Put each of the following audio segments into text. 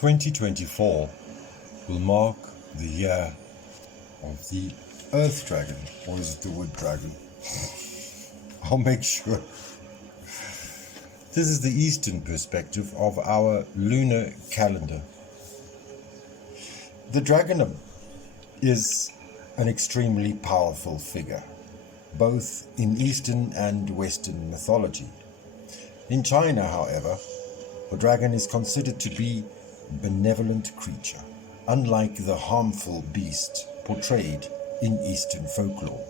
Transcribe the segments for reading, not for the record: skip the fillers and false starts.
2024 will mark the year of the Earth Dragon, or is it the Wood Dragon? I'll make sure. This is the Eastern perspective of our lunar calendar. The dragon is an extremely powerful figure, both in Eastern and Western mythology. In China, however, the dragon is considered to be a benevolent creature, unlike the harmful beast portrayed in Eastern folklore.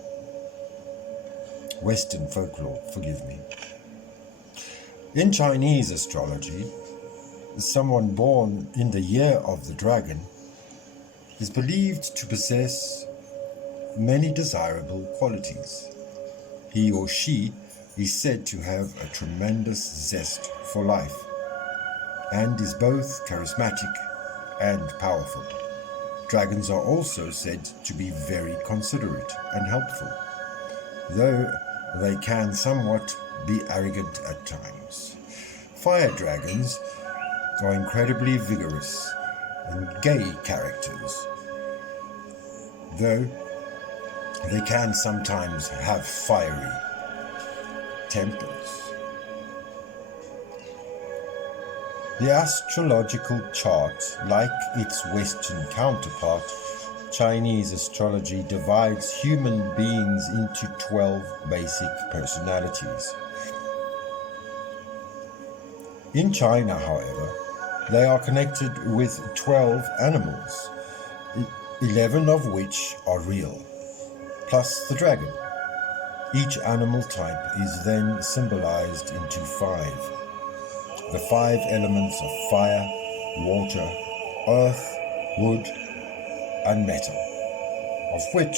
Western folklore, forgive me. In Chinese astrology, someone born in the year of the dragon is believed to possess many desirable qualities. He or she is said to have a tremendous zest for life and is both charismatic and powerful. Dragons are also said to be very considerate and helpful, though they can somewhat be arrogant at times. Fire dragons are incredibly vigorous and gay characters, though they can sometimes have fiery tempers. The astrological chart, like its Western counterpart, Chinese astrology divides human beings into 12 basic personalities. In China, however, they are connected with 12 animals, 11 of which are real, plus the dragon. Each animal type is then symbolized into 5. The 5 elements of fire, water, earth, wood, and metal, of which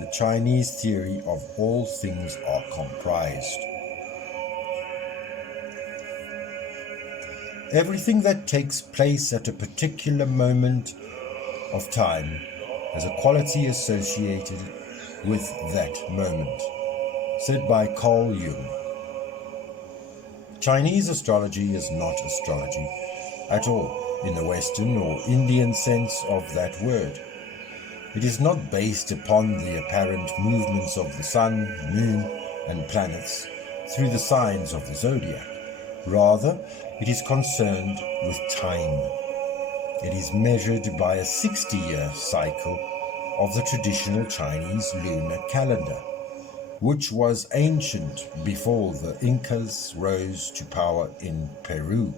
the Chinese theory of all things are comprised. Everything that takes place at a particular moment of time has a quality associated with that moment, said by Carl Jung. Chinese astrology is not astrology at all in the Western or Indian sense of that word. It is not based upon the apparent movements of the sun, moon, and planets through the signs of the zodiac. Rather, it is concerned with time. It is measured by a 60-year cycle of the traditional Chinese lunar calendar, which was ancient before the Incas rose to power in Peru,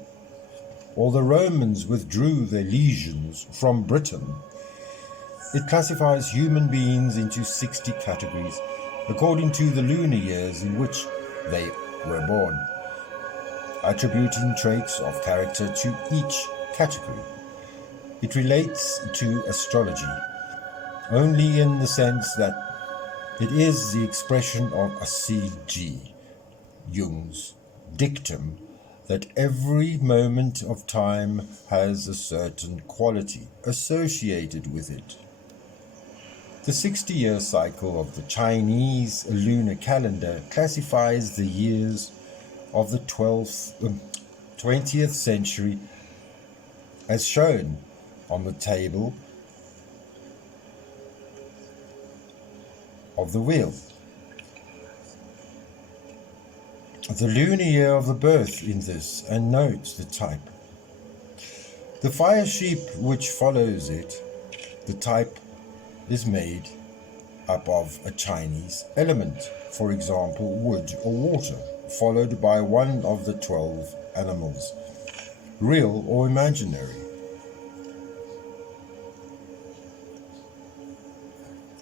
or the Romans withdrew their legions from Britain. It classifies human beings into 60 categories according to the lunar years in which they were born, attributing traits of character to each category. It relates to astrology only in the sense that it is the expression of C.G. Jung's dictum that every moment of time has a certain quality associated with it. The 60-year cycle of the Chinese lunar calendar classifies the years of the 20th century as shown on the table of the wheel. The lunar year of the birth in this, and note the type. The fire sheep which follows it, the type is made up of a Chinese element, for example wood or water, followed by one of the 12 animals, real or imaginary.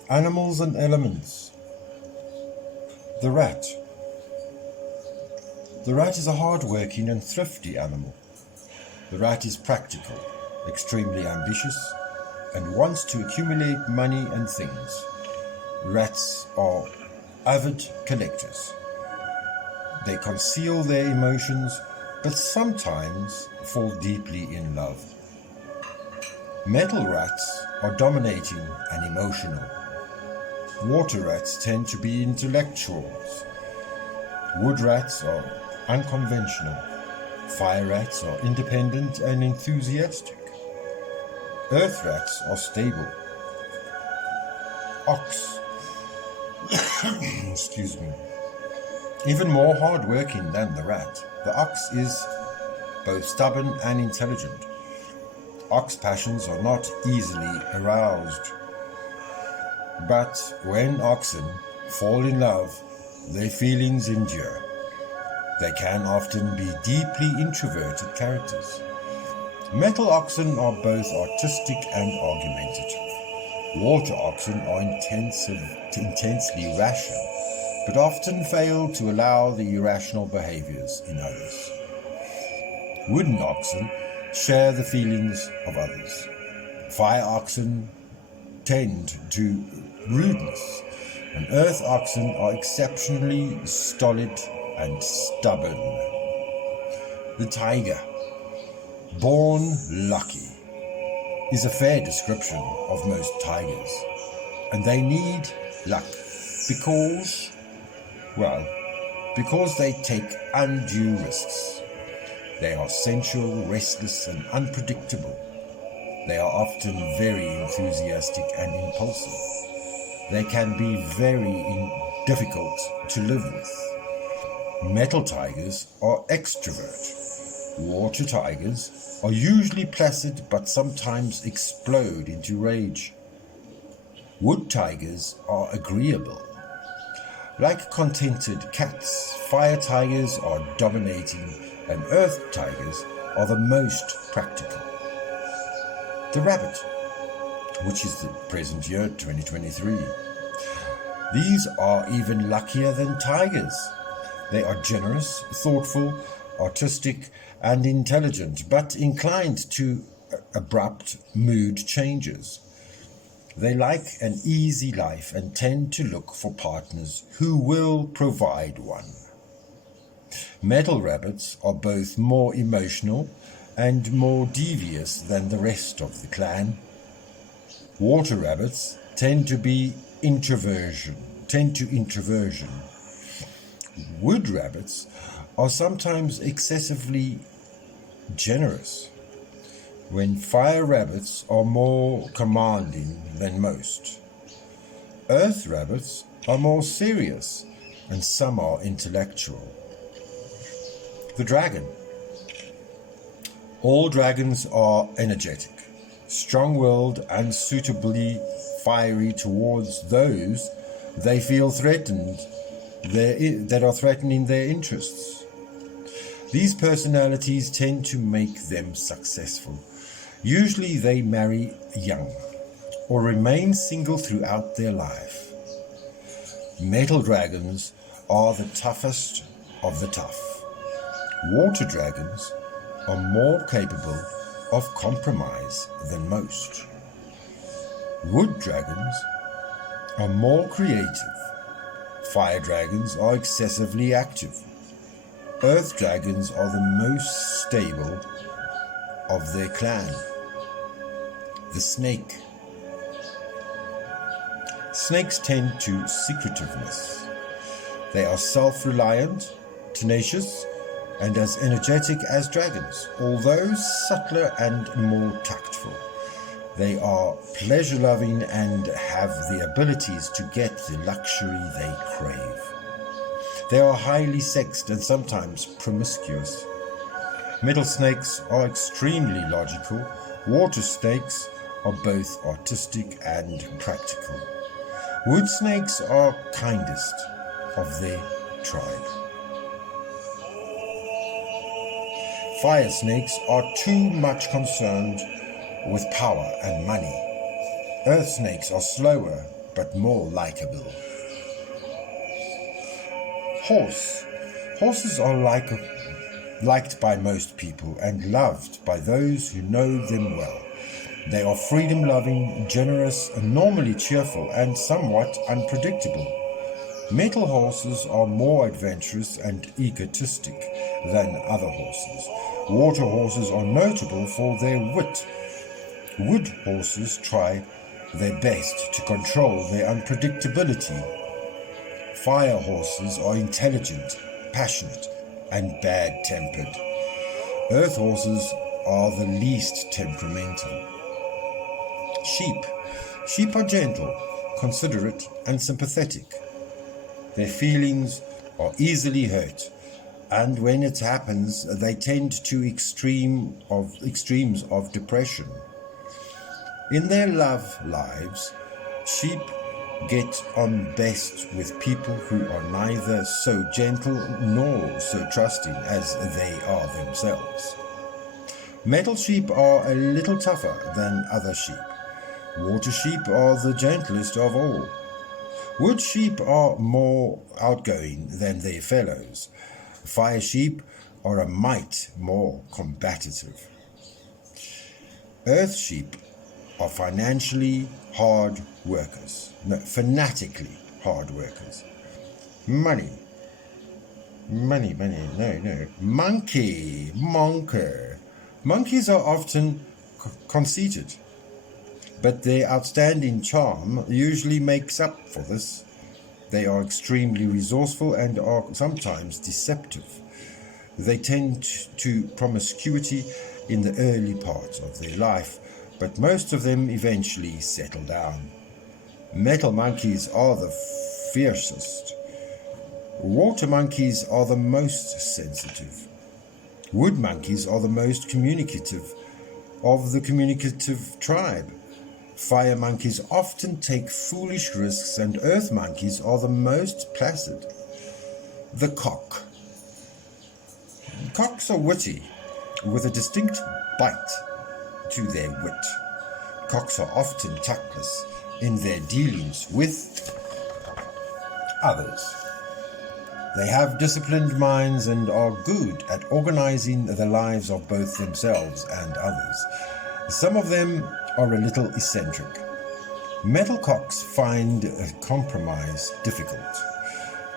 Animals and elements. The rat. The rat is a hard-working and thrifty animal. The rat is practical, extremely ambitious, and wants to accumulate money and things. Rats are avid collectors. They conceal their emotions, but sometimes fall deeply in love. Metal rats are dominating and emotional. Water rats tend to be intellectuals. Wood rats are unconventional. Fire rats are independent and enthusiastic. Earth rats are stable. Ox, excuse me, even more hard-working than the rat. The ox is both stubborn and intelligent. Ox passions are not easily aroused, but when oxen fall in love, their feelings endure. They can often be deeply introverted characters. Metal oxen are both artistic and argumentative. Water oxen are intensely rational, but often fail to allow the irrational behaviors in others. Wooden oxen share the feelings of others. Fire oxen tend to rudeness, and earth oxen are exceptionally stolid and stubborn. The tiger, born lucky, is a fair description of most tigers, and they need luck because they take undue risks. They are sensual, restless, and unpredictable. They are often very enthusiastic and impulsive. They can be very difficult to live with. Metal tigers are extrovert. Water tigers are usually placid but sometimes explode into rage. Wood tigers are agreeable. Like contented cats, fire tigers are dominating and earth tigers are the most practical. The rabbit, which is the present year 2023. These are even luckier than tigers. They are generous, thoughtful, artistic, and intelligent, but inclined to abrupt mood changes. They like an easy life and tend to look for partners who will provide one. Metal rabbits are both more emotional and more devious than the rest of the clan. Water rabbits tend to introversion. Wood rabbits are sometimes excessively generous, when fire rabbits are more commanding than most. Earth rabbits are more serious, and some are intellectual. The dragon. All dragons are energetic, strong-willed, and suitably fiery towards those they feel that are threatening their interests. These personalities tend to make them successful. Usually they marry young or remain single throughout their life. Metal dragons are the toughest of the tough. Water dragons are more capable of compromise than most. Wood dragons are more creative. Fire dragons are excessively active. Earth dragons are the most stable of their clan. The snake. Snakes tend to secretiveness. They are self-reliant, tenacious, and as energetic as dragons, although subtler and more tactful. They are pleasure-loving and have the abilities to get the luxury they crave. They are highly sexed and sometimes promiscuous. Metal snakes are extremely logical. Water snakes are both artistic and practical. Wood snakes are kindest of their tribe. Fire snakes are too much concerned with power and money. Earth snakes are slower but more likable. Horses are liked by most people and loved by those who know them well. They are freedom-loving, generous, normally cheerful, and somewhat unpredictable. Metal horses are more adventurous and egotistic than other horses. Water horses are notable for their wit. Wood horses try their best to control their unpredictability. Fire horses are intelligent, passionate, and bad-tempered. Earth horses are the least temperamental. Sheep. Sheep are gentle, considerate, and sympathetic. Their feelings are easily hurt, and when it happens, they tend to extremes of depression. In their love lives, sheep get on best with people who are neither so gentle nor so trusting as they are themselves. Metal sheep are a little tougher than other sheep. Water sheep are the gentlest of all. Wood sheep are more outgoing than their fellows. Fire sheep are a mite more combative. Earth sheep are fanatically hard workers. Money. Monkey. Monkeys are often conceited, but their outstanding charm usually makes up for this. They are extremely resourceful and are sometimes deceptive. They tend to promiscuity in the early parts of their life, but most of them eventually settle down. Metal monkeys are the fiercest. Water monkeys are the most sensitive. Wood monkeys are the most communicative of the communicative tribe. Fire monkeys often take foolish risks, and earth monkeys are the most placid. The cock. Cocks are witty, with a distinct bite to their wit. Cocks are often tactless in their dealings with others. They have disciplined minds and are good at organizing the lives of both themselves and others. Some of them are a little eccentric. Metal cocks find a compromise difficult.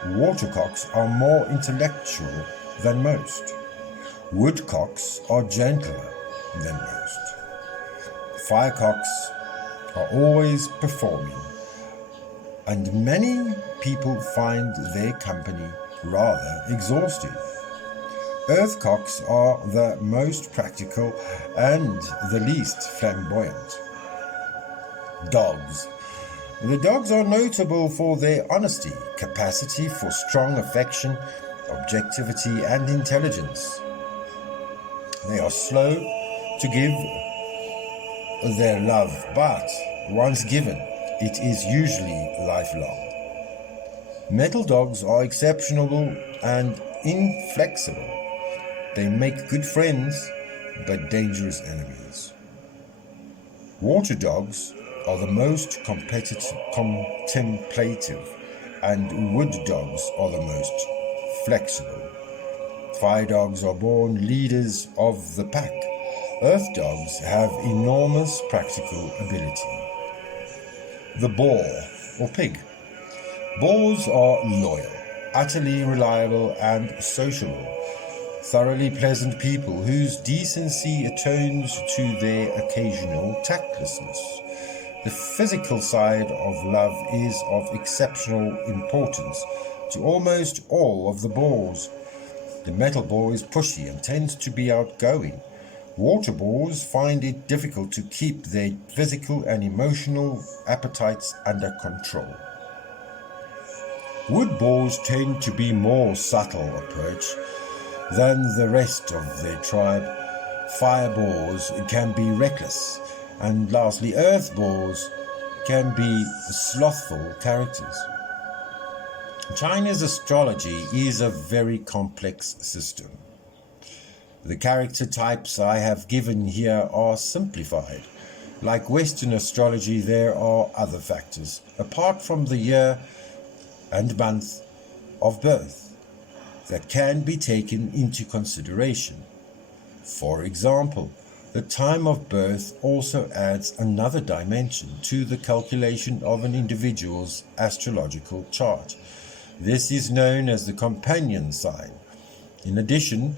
Water cocks are more intellectual than most. Wood cocks are gentler than most. Fire cocks are always performing, and many people find their company rather exhausting. Earth cocks are the most practical and the least flamboyant. Dogs. The dogs are notable for their honesty, capacity for strong affection, objectivity, and intelligence. They are slow to give their love, but once given, it is usually lifelong. Metal dogs are exceptional and inflexible. They make good friends, but dangerous enemies. Water dogs are the most contemplative, and wood dogs are the most flexible. Fire dogs are born leaders of the pack. Earth dogs have enormous practical ability. The boar, or pig. Boars are loyal, utterly reliable, and sociable. Thoroughly pleasant people whose decency atones to their occasional tactlessness. The physical side of love is of exceptional importance to almost all of the boars. The metal boar is pushy and tends to be outgoing. Water boars find it difficult to keep their physical and emotional appetites under control. Wood boars tend to be more subtle approach than the rest of their tribe. Fire boars can be reckless, and lastly, earth boars can be slothful characters. China's astrology is a very complex system. The character types I have given here are simplified. Like Western astrology, there are other factors, apart from the year and month of birth, that can be taken into consideration. For example, the time of birth also adds another dimension to the calculation of an individual's astrological chart. This is known as the companion sign. In addition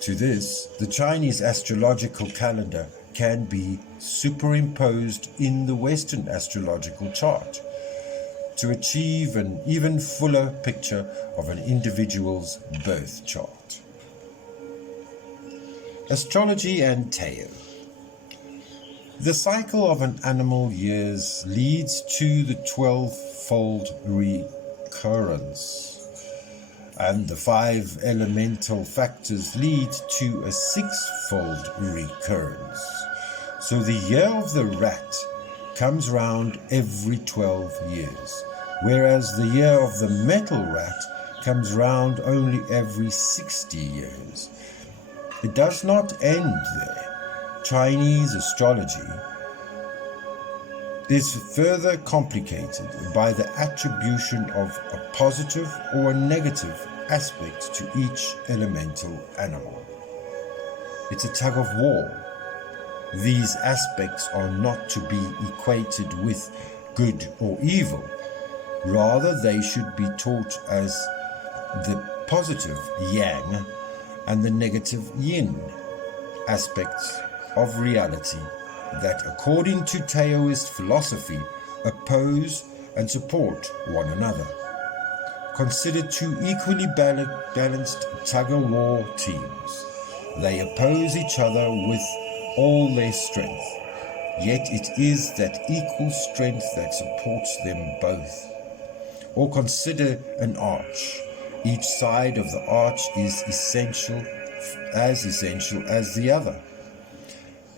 to this, the Chinese astrological calendar can be superimposed in the Western astrological chart to achieve an even fuller picture of an individual's birth chart. Astrology and Tarot. The cycle of an animal years leads to the 12-fold recurrence, and the 5 elemental factors lead to a 6-fold recurrence. So the year of the rat comes round every 12 years, whereas the year of the metal rat comes round only every 60 years. It does not end there. Chinese astrology is further complicated by the attribution of a positive or a negative aspect to each elemental animal. It's a tug of war. These aspects are not to be equated with good or evil. Rather, they should be taught as the positive yang and the negative yin aspects of reality that, according to Taoist philosophy, oppose and support one another. Consider two equally balanced tug-of-war teams. They oppose each other with all their strength, yet it is that equal strength that supports them both. Or consider an arch. Each side of the arch is essential as the other,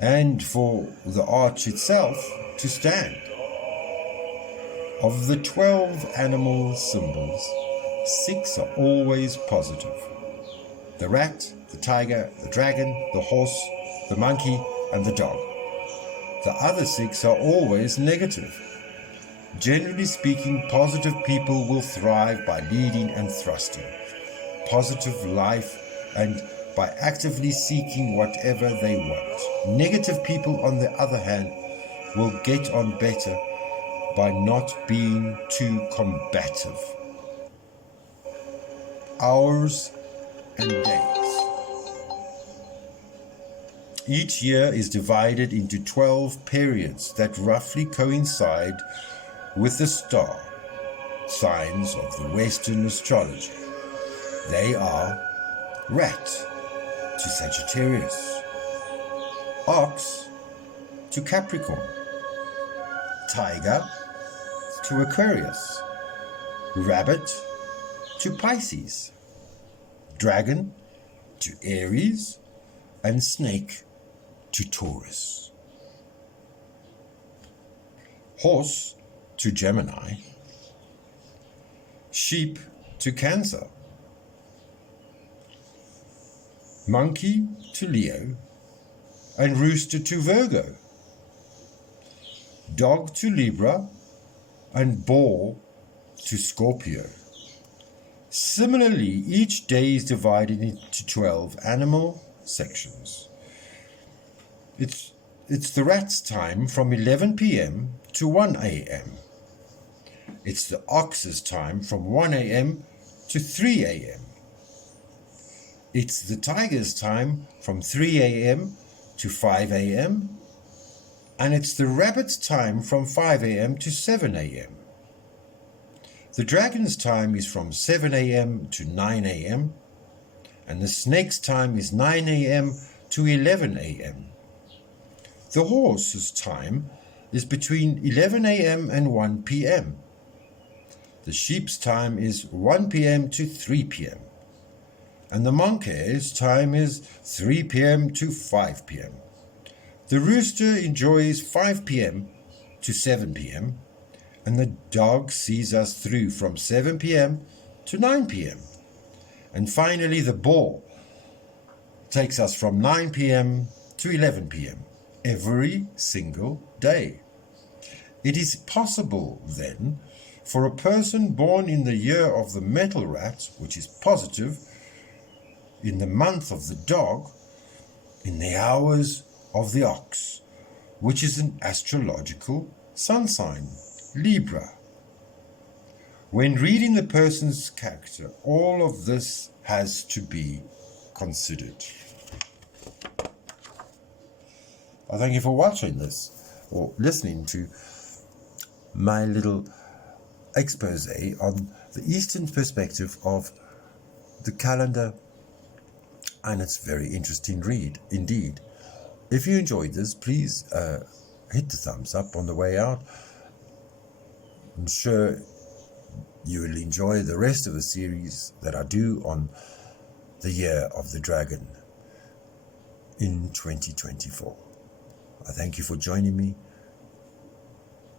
and for the arch itself to stand. Of the 12 animal symbols, 6 are always positive: the rat, the tiger, the dragon, the horse, the monkey, and the dog. The other 6 are always negative. Generally speaking, positive people will thrive by leading and thrusting, positive life, and by actively seeking whatever they want. Negative people, on the other hand, will get on better by not being too combative. Hours and days. Each year is divided into 12 periods that roughly coincide with the star signs of the Western astrology. They are rat to Sagittarius, ox to Capricorn, tiger to Aquarius, rabbit to Pisces, dragon to Aries, and snake to Taurus. Horse to Gemini, sheep to Cancer, monkey to Leo, and rooster to Virgo, dog to Libra, and boar to Scorpio. Similarly, each day is divided into 12 animal sections. It's the rat's time from 11 p.m. to 1 a.m. It's the ox's time from 1 a.m. to 3 a.m. It's the tiger's time from 3 a.m. to 5 a.m. And it's the rabbit's time from 5 a.m. to 7 a.m. The dragon's time is from 7 a.m. to 9 a.m. And the snake's time is 9 a.m. to 11 a.m. The horse's time is between 11 a.m. and 1 p.m. The sheep's time is 1 p.m. to 3 p.m. And the monkey's time is 3 p.m. to 5 p.m. The rooster enjoys 5 p.m. to 7 p.m. and the dog sees us through from 7 p.m. to 9 p.m. And finally, the boar takes us from 9 p.m. to 11 p.m. every single day. It is possible, then, for a person born in the year of the metal rat, which is positive, in the month of the dog, in the hours of the ox, which is an astrological sun sign, Libra. When reading the person's character, all of this has to be considered. I thank you for watching this or listening to my little expose on the Eastern perspective of the calendar, and it's a very interesting read indeed. If you enjoyed this, please hit the thumbs up on the way out. I'm sure you will enjoy the rest of the series that I do on the Year of the Dragon in 2024. I thank you for joining me.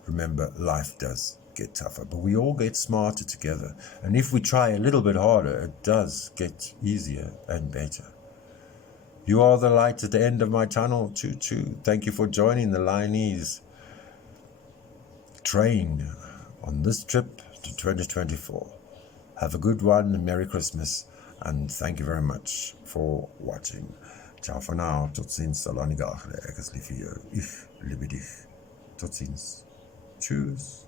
Remember, life does get tougher, but we all get smarter together. And if we try a little bit harder, it does get easier and better. You are the light at the end of my tunnel. Choo choo. Thank you for joining the Lionese train on this trip to 2024. Have a good one, and Merry Christmas, and thank you very much for watching. Ciao for now. Tot ziens. Salani Gachle. Ek is lief vir jou. Ich liebe dich. Tot ziens. Tschüss.